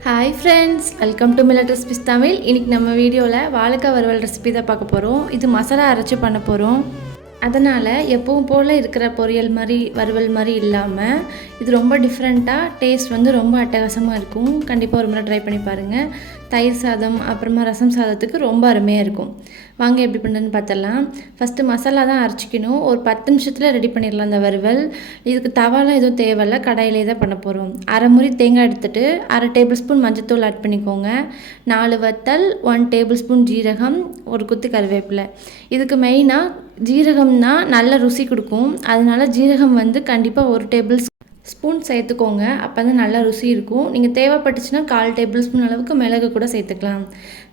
Hi friends welcome to millet recipes Tamil இன்றைக்கி நம்ம வீடியோவில் வாழைக்காய் வறுவல் ரெசிபி தான் பார்க்க போகிறோம் இது மசாலா அரைச்சி பண்ண போகிறோம் அதனால் எப்பவும் போல் இருக்கிற பொரியல் மாதிரி வறுவல் மாதிரி இல்லாமல் இது ரொம்ப டிஃப்ரெண்ட்டாக டேஸ்ட் வந்து ரொம்ப அட்டகாசமாக இருக்கும். கண்டிப்பாக ஒரு முறை ட்ரை பண்ணி பாருங்கள் தயிர் சாதம் அப்புறமா ரசம் சாதத்துக்கு ரொம்ப அருமையாக இருக்கும். வாங்க எப்படி பண்ணுறதுன்னு பார்த்துடலாம் ஃபஸ்ட்டு மசாலா தான் அரைச்சிக்கணும். ஒரு பத்து நிமிஷத்தில் ரெடி பண்ணிடலாம் அந்த வறுவல். இதுக்கு தவாலாம் எதுவும் தேவையில்ல. கடையிலே தான் பண்ண போகிறோம் அரை முறி தேங்காய் எடுத்துட்டு அரை டேபிள் ஸ்பூன் மஞ்சத்தூள் ஆட் பண்ணிக்கோங்க. நாலு வத்தல் ஒன் டேபிள் ஸ்பூன் ஜீரகம் ஒரு குத்து கருவேப்பிலை. இதுக்கு மெயினாக ஜீரகம்னா நல்ல ருசி கொடுக்கும். அதனால ஜீரகம் வந்து கண்டிப்பாக ஒரு டேபிள் ஸ்பூன் சேர்த்துக்கோங்க. அப்போ தான் நல்லா ருசி இருக்கும். நீங்கள் தேவைப்பட்டுச்சுன்னா கால் டேபிள் ஸ்பூன் அளவுக்கு மிளகு கூட சேர்த்துக்கலாம்.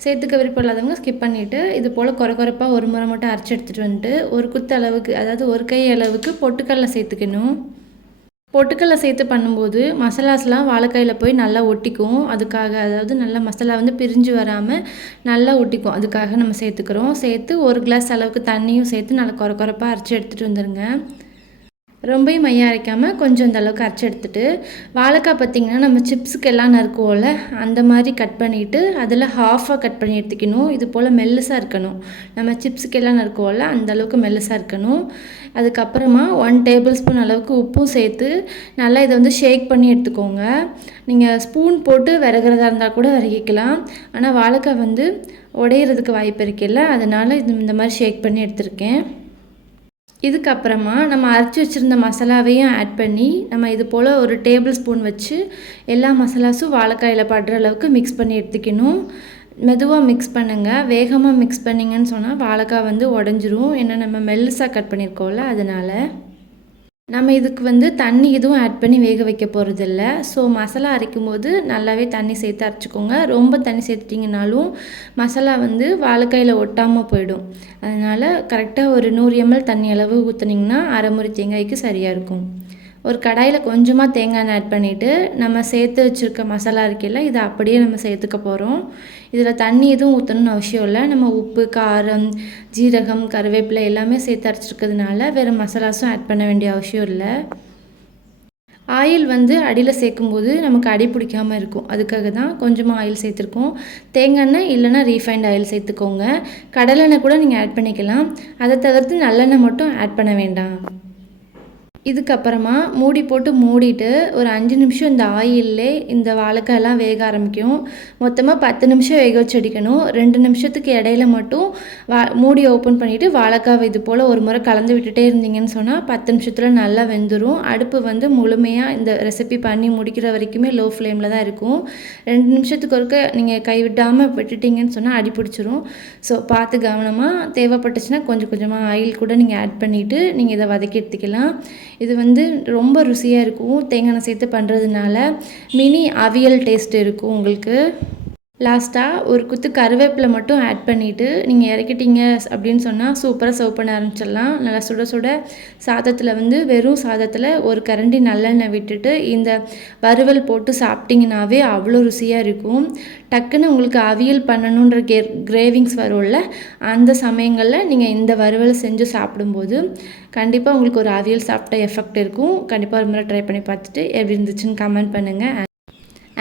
சேர்த்துக்க விருப்பம் இல்லாதவங்க ஸ்கிப் பண்ணிவிட்டு இது போல் குறை குறைப்பாக ஒரு முறை மட்டும் அரைச்சி எடுத்துகிட்டு வந்துட்டு ஒரு குத்து அளவுக்கு அதாவது ஒரு கை அளவுக்கு பொட்டுக்கடலை சேர்த்துக்கணும். பொட்டுக்கடலை சேர்த்து பண்ணும்போது மசாலாஸ்லாம் வாழைக்காயில் போய் நல்லா ஒட்டிக்கும். அதுக்காக அதாவது நல்லா மசாலா வந்து பிரிஞ்சு வராமல் நல்லா ஒட்டிக்கும். அதுக்காக நம்ம சேர்த்துக்கிறோம். சேர்த்து ஒரு கிளாஸ் அளவுக்கு தண்ணியும் சேர்த்து நல்லா குறை குறைப்பாக அரைச்சி எடுத்துகிட்டு வந்துடுங்க ரொம்பவும் மையம் அரைக்காமல் கொஞ்சம் இந்த அளவுக்கு அரைச்சி எடுத்துட்டு வாழைக்காய் பார்த்திங்கன்னா நம்ம சிப்ஸுக்கு எல்லாம் நறுக்குவோம்ல அந்த மாதிரி கட் பண்ணிவிட்டு அதில் ஹாஃபாக கட் பண்ணி எடுத்துக்கணும். இது போல் மெல்லுசாக இருக்கணும். நம்ம சிப்ஸுக்கு எல்லாம் நறுக்குவோம்ல அந்த அளவுக்கு மெல்லுசாக இருக்கணும். அதுக்கப்புறமா ஒன் டேபிள் ஸ்பூன் அளவுக்கு உப்பும் சேர்த்து நல்லா இதை வந்து ஷேக் பண்ணி எடுத்துக்கோங்க. நீங்கள் ஸ்பூன் போட்டு விறகுறதா இருந்தால் கூட விறகிக்கலாம். ஆனால் வாழைக்காய் வந்து உடையிறதுக்கு வாய்ப்பு இருக்குல்ல அதனால் இது இந்த மாதிரி ஷேக் பண்ணி எடுத்திருக்கேன். இதுக்கப்புறமா நம்ம அரைச்சி வச்சுருந்த மசாலாவையும் ஆட் பண்ணி நம்ம இது போல் ஒரு டேபிள் ஸ்பூன் வச்சு எல்லா மசாலாஸும் வாழைக்காயில் படுற அளவுக்கு மிக்ஸ் பண்ணி எடுத்துக்கணும். மெதுவாக மிக்ஸ் பண்ணுங்கள் வேகமாக மிக்ஸ் பண்ணிங்கன்னு சொன்னால் வாழைக்காய் வந்து உடஞ்சிரும். ஏன்னா நம்ம மெல்லுசாக கட் பண்ணியிருக்கோம்ல அதனால். நம்ம இதுக்கு வந்து தண்ணி எதுவும் ஆட் பண்ணி வேக வைக்க போகிறதில்ல ஸோ மசாலா அரைக்கும் போது நல்லாவே தண்ணி சேர்த்து அரைச்சிக்கோங்க. ரொம்ப தண்ணி சேர்த்துட்டிங்கனாலும் மசாலா வந்து வாழைக்காயில் ஒட்டாமல் போயிடும். அதனால் கரெக்டாக ஒரு நூறு எம்எல் தண்ணி அளவு ஊற்றுனீங்கன்னா அரைமுறை தேங்காய்க்கு சரியாக இருக்கும். ஒரு கடாயில் கொஞ்சமாக தேங்காய் எண்ணெய் ஆட் பண்ணிவிட்டு நம்ம சேர்த்து வச்சுருக்க மசாலா இருக்கையில் இதை அப்படியே நம்ம சேர்த்துக்க போகிறோம் இதில் தண்ணி எதுவும் ஊற்றணும்னு அவசியம் இல்லை. நம்ம உப்பு காரம் ஜீரகம் கருவேப்பிலை எல்லாமே சேர்த்து அரைச்சிருக்கிறதுனால வேறு மசாலாஸும் ஆட் பண்ண வேண்டிய அவசியம் இல்லை. ஆயில் வந்து அடியில் சேர்க்கும்போது நமக்கு அடி பிடிக்காமல் இருக்கும். அதுக்காக தான் கொஞ்சமாக ஆயில் சேர்த்துருக்கோம். தேங்காய் எண்ணெய் இல்லைன்னா ரீஃபைண்ட் ஆயில் சேர்த்துக்கோங்க. கடலெண்ணெய் கூட நீங்கள் ஆட் பண்ணிக்கலாம். அதை தவிர்த்து நல்லெண்ணெய் மட்டும் ஆட் பண்ண வேண்டாம். இதுக்கப்புறமா மூடி போட்டு மூடிட்டு ஒரு அஞ்சு நிமிஷம் இந்த ஆயிலே இந்த வாழைக்காயெல்லாம் வேக ஆரம்பிக்கும். மொத்தமாக பத்து நிமிஷம் வேக வச்சு அடிக்கணும் ரெண்டு நிமிஷத்துக்கு இடையில மட்டும் வா மூடி ஓப்பன் பண்ணிவிட்டு வாழைக்காவை இது போல் ஒரு முறை கலந்து விட்டுட்டே இருந்தீங்கன்னு சொன்னால் பத்து நிமிஷத்தில் நல்லா வெந்துடும் அடுப்பு வந்து முழுமையாக இந்த ரெசிபி பண்ணி முடிக்கிற வரைக்குமே லோ ஃப்ளேமில் தான் இருக்கும். ரெண்டு நிமிஷத்துக்கு ஒருக்க நீங்கள் கைவிடாமல் விட்டுட்டிங்கன்னு சொன்னால் அடி பிடிச்சிரும். ஸோ பார்த்து கவனமாக தேவைப்பட்டுச்சுன்னா கொஞ்சம் கொஞ்சமாக ஆயில் கூட நீங்கள் ஆட் பண்ணிவிட்டு நீங்கள் இதை வதக்கி எடுத்துக்கலாம். இது வந்து ரொம்ப ருசியாக இருக்கும். தேங்காய் எண்ணெய் சேர்த்து பண்ணுறதுனால மினி அவியல் டேஸ்ட் இருக்கும் உங்களுக்கு. லாஸ்ட்டாக ஒரு குத்து கருவேப்பிலை மட்டும் ஆட் பண்ணிவிட்டு நீங்கள் இறக்கிட்டீங்க அப்படின்னு சொன்னால் சூப்பராக சர்வ் பண்ண ஆரம்பிச்சிடலாம். நல்லா சுட சுட சாதத்தில் வந்து வெறும் சாதத்தில் ஒரு கரண்டி நல்லெண்ணெய் விட்டுட்டு இந்த வறுவல் போட்டு சாப்பிட்டிங்கனாவே அவ்வளோ ருசியாக இருக்கும். டக்குன்னு உங்களுக்கு அவியல் பண்ணணுன்ற கே கிரேவிங்ஸ் வரும்ல அந்த சமயங்களில் நீங்கள் இந்த வறுவல் செஞ்சு சாப்பிடும்போது கண்டிப்பாக உங்களுக்கு ஒரு அவியல் சாப்பிட்ட எஃபெக்ட் இருக்கும். கண்டிப்பாக ஒரு முறை ட்ரை பண்ணி பார்த்துட்டு எப்படி இருந்துச்சுன்னு கமெண்ட் பண்ணுங்கள்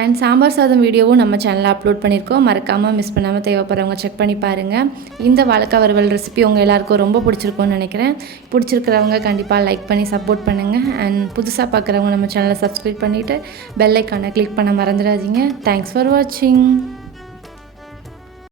அண்ட் சாம்பார் சாதம் வீடியோவும் நம்ம சேனலில் அப்லோட் பண்ணியிருக்கோம். மறக்காமல் மிஸ் பண்ணாமல் தேவைப்படுறவங்க செக் பண்ணி பாருங்கள் இந்த வாழைக்காய் வறுவல் ரெசிபி உங்கள் எல்லாருக்கும் ரொம்ப பிடிச்சிருக்கும்னு நினைக்கிறேன். பிடிச்சிருக்கிறவங்க கண்டிப்பாக லைக் பண்ணி சப்போர்ட் பண்ணுங்கள் அண்ட் புதுசாக பார்க்குறவங்க நம்ம சேனலை சப்ஸ்கிரைப் பண்ணிவிட்டு பெல் ஐக்கானை கிளிக் பண்ண மறந்துடாதீங்க. தேங்க்ஸ் ஃபார் வாட்சிங்